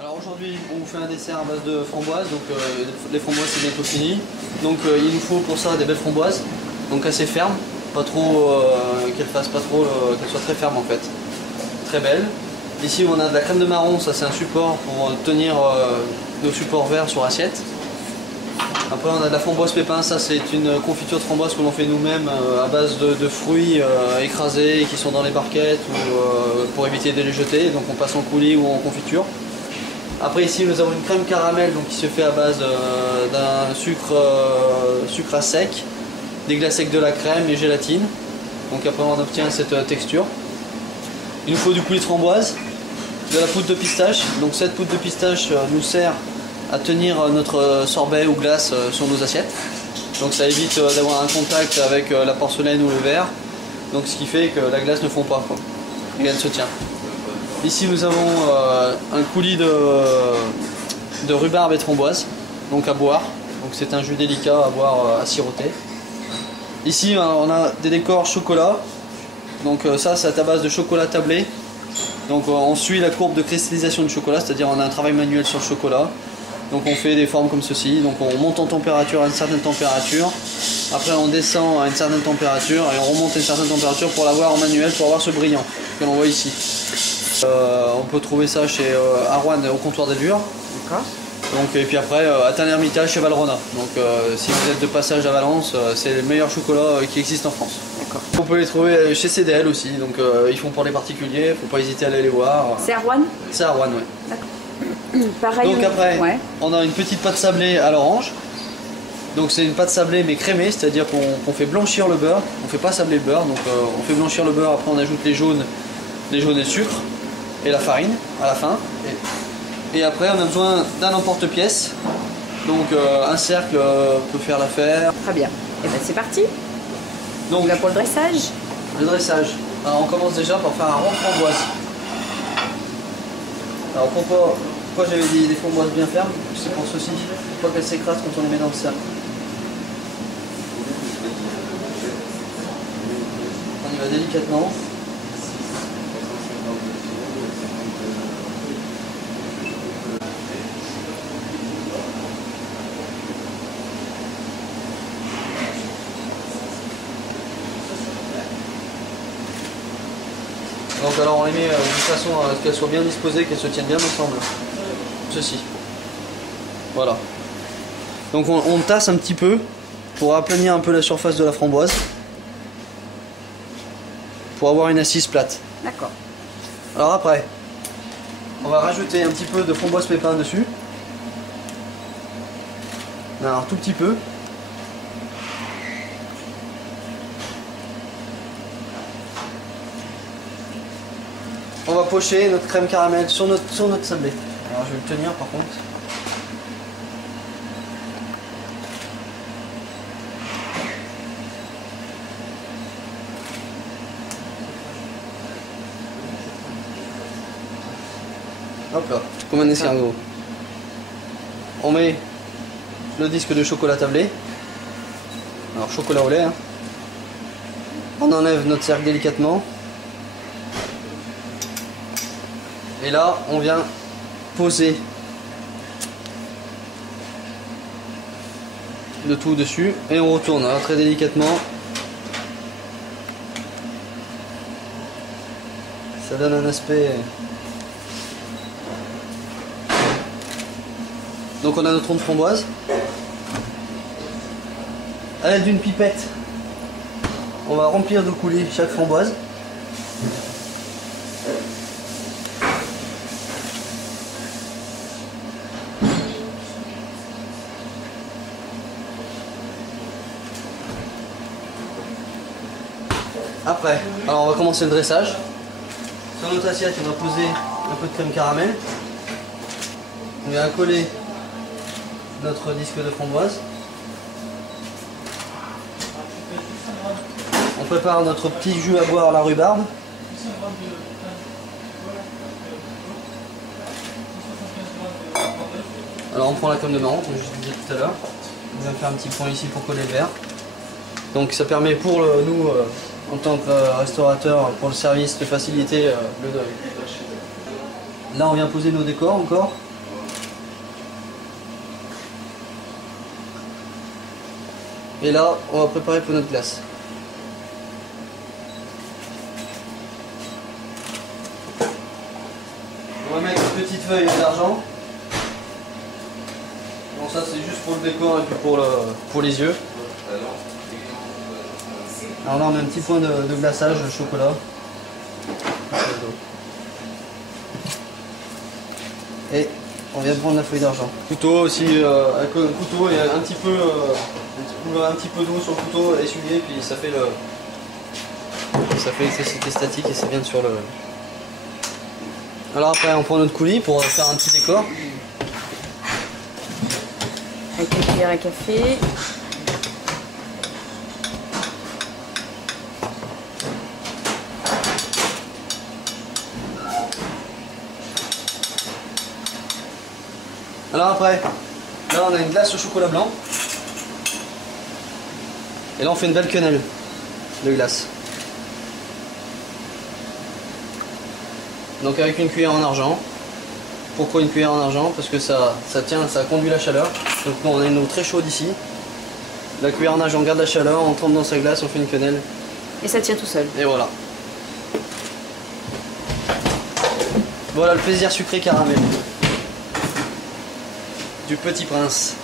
Alors aujourd'hui on vous fait un dessert à base de framboises, donc les framboises c'est bientôt fini. Donc il nous faut pour ça des belles framboises, donc assez fermes, pas trop qu'elles fassent pas trop, qu'elles soient très fermes en fait, très belles. Ici on a de la crème de marron, ça c'est un support pour tenir nos supports verts sur assiette. Après on a de la framboise pépin, ça c'est une confiture de framboise que l'on fait nous-mêmes à base de fruits écrasés qui sont dans les barquettes ou pour éviter de les jeter, donc on passe en coulis ou en confiture. Après ici nous avons une crème caramel donc, qui se fait à base d'un sucre à sec, des glaces avec de la crème et gélatine. Donc après on obtient cette texture. Il nous faut du coulis de framboise, de la poudre de pistache. Donc cette poudre de pistache nous sert à tenir notre sorbet ou glace sur nos assiettes. Donc ça évite d'avoir un contact avec la porcelaine ou le verre. Donc ce qui fait que la glace ne fond pas quoi, et elle se tient. Ici nous avons un coulis de rhubarbe et de framboise, donc à boire. Donc c'est un jus délicat à boire à siroter. Ici on a des décors chocolat. Donc ça c'est à base de chocolat tablé. Donc on suit la courbe de cristallisation du chocolat, c'est-à-dire on a un travail manuel sur le chocolat. Donc on fait des formes comme ceci. Donc on monte en température à une certaine température. Après on descend à une certaine température et on remonte à une certaine température pour l'avoir en manuel, pour avoir ce brillant que l'on voit ici. On peut trouver ça chez Arwan au comptoir des Lures. Donc, et puis après à Tain-l'Hermitage chez Valrhona. Donc si vous êtes de passage à Valence, c'est le meilleur chocolat qui existe en France. On peut les trouver chez CDL aussi, donc ils font pour les particuliers, faut pas hésiter à aller les voir. C'est Arwan? C'est Arwan, oui. D'accord. Pareil. Donc après, ouais. On a une petite pâte sablée à l'orange. Donc c'est une pâte sablée mais crémée, c'est-à-dire qu'on fait blanchir le beurre, on fait pas sabler le beurre, donc on fait blanchir le beurre, après on ajoute les jaunes et le sucre et la farine à la fin. Et après on a besoin d'un emporte-pièce, donc un cercle peut faire l'affaire. Très bien, et bien c'est parti. Donc là pour le dressage. Le dressage, alors on commence déjà par faire un rond de framboise. Alors pourquoi j'avais dit des framboises bien fermes, c'est pour ceci, pour pas qu'elles s'écrasent quand on les met dans le cercle. On y va délicatement. Donc alors on les met de façon à ce qu'elles soient bien disposées, qu'elles se tiennent bien ensemble. Ceci. Voilà. Donc on tasse un petit peu pour aplanir un peu la surface de la framboise. Pour avoir une assise plate. D'accord. Alors après, on va rajouter un petit peu de framboise pépin dessus. Alors tout petit peu. On va pocher notre crème caramel sur notre sablé. Alors je vais le tenir par contre. Hop là, comme un escargot. On met le disque de chocolat tablé. Alors chocolat au lait. Hein. On enlève notre cercle délicatement. Et là, on vient poser le tout dessus et on retourne hein, très délicatement. Ça donne un aspect. Donc on a notre rond de framboise. À l'aide d'une pipette, on va remplir de coulis chaque framboise. Après, alors on va commencer le dressage. Sur notre assiette, on va poser un peu de crème caramel. On vient coller notre disque de framboise. On prépare notre petit jus à boire à la rhubarbe. Alors on prend la crème de marron, comme je disais tout à l'heure. On vient faire un petit point ici pour coller le verre. Donc ça permet pour nous, en tant que restaurateur, pour le service, de faciliter le deuil. Là on vient poser nos décors encore. Et là, on va préparer pour notre glace. On va mettre une petite feuille d'argent. Bon, ça c'est juste pour le décor et puis pour les yeux. Alors là on met un petit point de glaçage de chocolat. Et on vient de prendre la feuille d'argent. Couteau aussi, avec un couteau et un petit peu d'eau sur le couteau, essuyer, puis ça fait l'électricité statique et c'est bien sur le... Alors après on prend notre coulis pour faire un petit décor. Avec une cuillère à café. Alors après, là on a une glace au chocolat blanc. Et là on fait une belle quenelle de glace. Donc avec une cuillère en argent. Pourquoi une cuillère en argent? Parce que ça conduit la chaleur. Donc nous on a une eau très chaude ici. La cuillère en argent garde la chaleur, on trempe dans sa glace, on fait une quenelle. Et ça tient tout seul. Et voilà. Voilà le plaisir sucré caramel du Petit Prince.